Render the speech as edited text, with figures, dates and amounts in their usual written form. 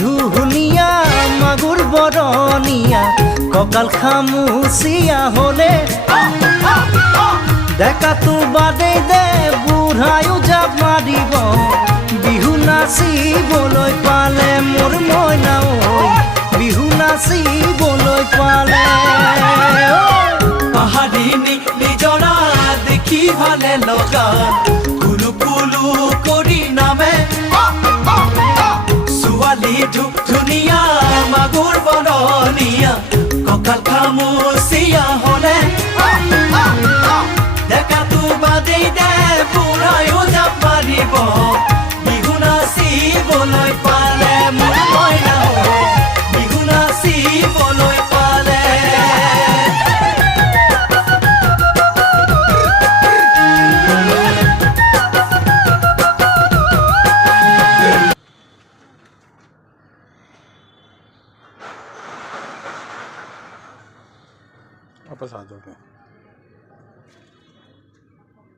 ধুহুনিয়া মাগুৰ বৰনিয়া ককাল খামুচিয়া হলে দেখা তো বাদে দে বুঢ়ায়ো জাপ মাৰিব বিহু নাচিবলৈ পালে মোৰ মইনা ঐ বিহু নাচিবলৈ পালে পাহাৰিনী নিজৰা দেখি ভালে লগা কুলু কুলু কৰি নামে ছোৱালী ধুনীয়া মাগুৰ বৰনিয়া কঁকাল খামুচিয়া হলে দেখাতো বাদেই দে বুঢ়ায়ো জাপ মাৰিব বিহু নাচিবলৈ পালে মোৰ মইনা বিহু নাচিবলৈ পালে वापस आ जाओ।